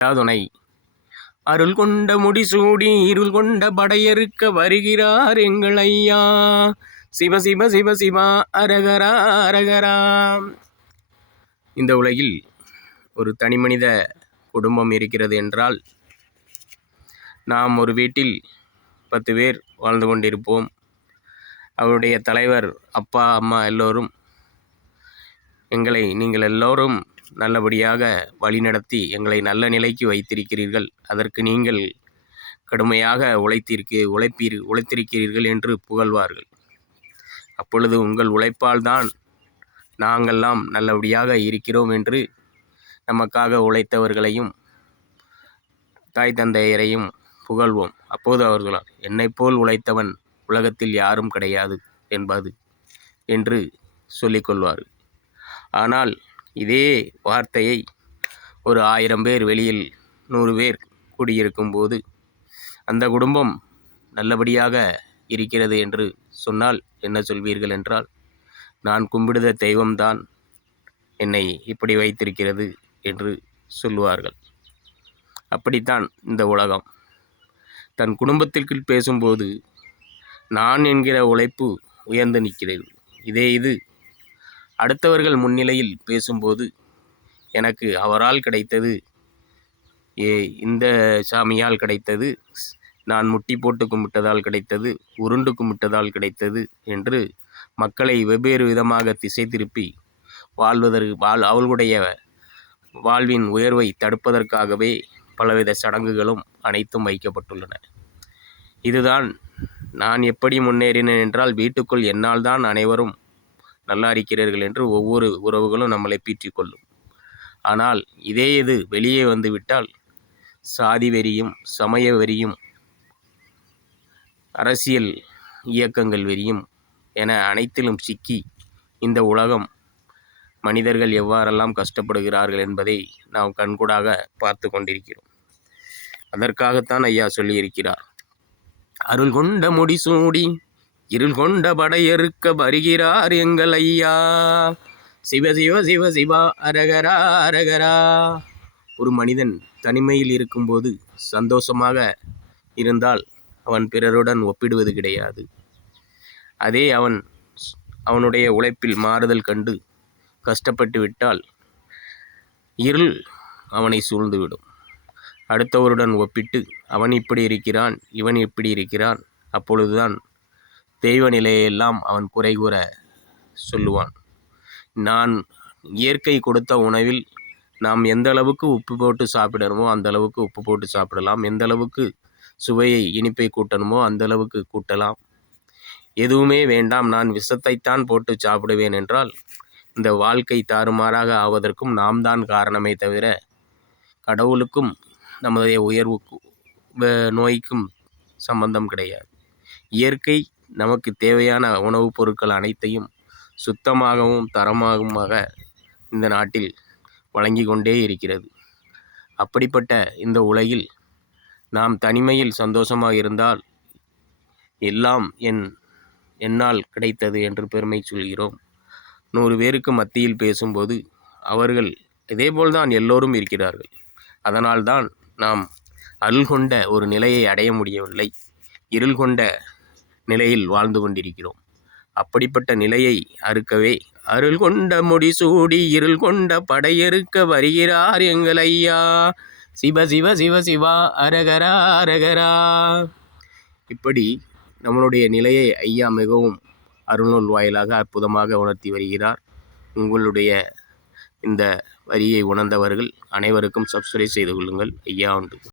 துணை. அருள் கொண்ட முடிசூடி இருள் கொண்ட படையறுக்க வருகிறார் எங்கள் ஐயா. சிவ சிவ சிவ சிவா அரகரா அரகரா. இந்த உலகில் ஒரு தனிமனித குடும்பம் இருக்கிறது என்றால், நாம் ஒரு வீட்டில் 10 பேர் வாழ்ந்து கொண்டிருப்போம். அவருடைய தலைவர், அப்பா, அம்மா எல்லோரும் எங்களை நீங்கள் எல்லோரும் நல்லபடியாக வழிநடத்தி எங்களை நல்ல நிலைக்கு வைத்திருக்கிறீர்கள், அதற்கு நீங்கள் கடுமையாக உழைத்திருக்கிறீர்கள் என்று புகழ்வார்கள். அப்பொழுது உங்கள் உழைப்பால் தான் நாங்கள்லாம் நல்லபடியாக இருக்கிறோம் என்று நமக்காக உழைத்தவர்களையும் தாய் தந்தையரையும் புகழ்வோம். அப்போது அவர்களால் என்னைப்போல் உழைத்தவன் உலகத்தில் யாரும் கிடையாது என்று சொல்லிக்கொள்வார்கள். ஆனால் இதே வார்த்தையை ஒரு 1000 பேர் வெளியில் 100 பேர் கூடியிருக்கும் போது அந்த குடும்பம் நல்லபடியாக இருக்கிறது என்று சொன்னால் என்ன சொல்வீர்கள் என்றால், நான் கும்பிடுத தெய்வம்தான் என்னை இப்படி வைத்திருக்கிறது என்று சொல்லுவார்கள். அப்படித்தான் இந்த உலகம். தன் குடும்பத்திற்குள் பேசும்போது நான் என்கிற உழைப்பு உயர்ந்து நிற்கிறது. இது அடுத்தவர்கள் முன்னிலையில் பேசும்போது எனக்கு அவரால் கிடைத்தது, இந்த சாமியால் கிடைத்தது, நான் முட்டி போட்டு கும்பிட்டதால் கிடைத்தது, உருண்டு கும்பிட்டதால் கிடைத்தது என்று மக்களை வெவ்வேறு விதமாக திசை திருப்பி அவர்களுடைய வாழ்வின் உயர்வை தடுப்பதற்காகவே பலவித சடங்குகளும் அனைத்தும் வைக்கப்பட்டுள்ளன. இதுதான் நான் எப்படி முன்னேறினேன் என்றால், வீட்டுக்குள் என்னால் தான் அனைவரும் நல்லா இருக்கிறீர்கள் என்று ஒவ்வொரு உறவுகளும் நம்மளை பீற்றிக்கொள்ளும். ஆனால் இதே வெளியே வந்துவிட்டால் சாதி வெறியும் சமய வெறியும் அரசியல் இயக்கங்கள் வெறியும் என அனைத்திலும் சிக்கி இந்த உலகம் மனிதர்கள் எவ்வாறெல்லாம் கஷ்டப்படுகிறார்கள் என்பதை நாம் கண்கூடாக பார்த்து கொண்டிருக்கிறோம். அதற்காகத்தான் ஐயா சொல்லியிருக்கிறார், அருள் கொண்ட முடிசூடி இருள் கொண்ட படையறுக்க வருகிறார் எங்கள் ஐயா. சிவ சிவ சிவ சிவா அரகரா அரகரா. ஒரு மனிதன் தனிமையில் இருக்கும்போது சந்தோஷமாக இருந்தால் அவன் பிறருடன் ஒப்பிடுவது கிடையாது. அதே அவனுடைய உழைப்பில் மாறுதல் கண்டு கஷ்டப்பட்டு விட்டால் இருள் அவனை சூழ்ந்துவிடும். அடுத்தவருடன் ஒப்பிட்டு அவன் இப்படி இருக்கிறான், இவன் இப்படி இருக்கிறான், அப்பொழுதுதான் தெய்வ நிலையெல்லாம் அவன் குறை கூற சொல்லுவான். நான் இயற்கை கொடுத்த உணவில் நாம் எந்த அளவுக்கு உப்பு போட்டு சாப்பிடணுமோ அந்த அளவுக்கு உப்பு போட்டு சாப்பிடலாம், எந்த அளவுக்கு சுவையை இனிப்பை கூட்டணுமோ அந்த அளவுக்கு கூட்டலாம். எதுவுமே வேண்டாம், நான் விஷத்தைத்தான் போட்டு சாப்பிடுவேன் என்றால் இந்த வாழ்க்கை தாறுமாறாக ஆவதற்கும் நாம் தான் காரணமே தவிர கடவுளுக்கும் நம்முடைய உயர்வுக்கும் நோய்க்கும் சம்பந்தம் கிடையாது. இயற்கை நமக்கு தேவையான உணவுப் பொருட்கள் அனைத்தையும் சுத்தமாகவும் தரமாகவுமாக இந்த நாட்டில் வழங்கி கொண்டே இருக்கிறது. அப்படிப்பட்ட இந்த உலகில் நாம் தனிமையில் சந்தோஷமாக இருந்தால் எல்லாம் என்னால் கிடைத்தது என்று பெருமை சொல்கிறோம். 100 பேருக்கு மத்தியில் பேசும்போது அவர்கள் இதேபோல்தான் எல்லோரும் இருக்கிறார்கள். அதனால்தான் நாம் அருள் கொண்ட ஒரு நிலையை அடைய முடியவில்லை, இருள் கொண்ட நிலையில் வாழ்ந்து கொண்டிருக்கிறோம். அப்படிப்பட்ட நிலையை அறுக்கவே அருள் கொண்ட முடிசூடி இருள் கொண்ட படையறுக்க வருகிறார் எங்கள் ஐயா. சிவ சிவ சிவ சிவா அரகரா அரகரா. இப்படி நம்மளுடைய நிலையை ஐயா மிகவும் அருள்நூல் வாயிலாக அற்புதமாக உணர்த்தி வருகிறார். உங்களுடைய இந்த வரியை உணர்ந்தவர்கள் அனைவருக்கும் சப்ஸ்கிரைப் செய்து கொள்ளுங்கள். ஐயா உண்டு.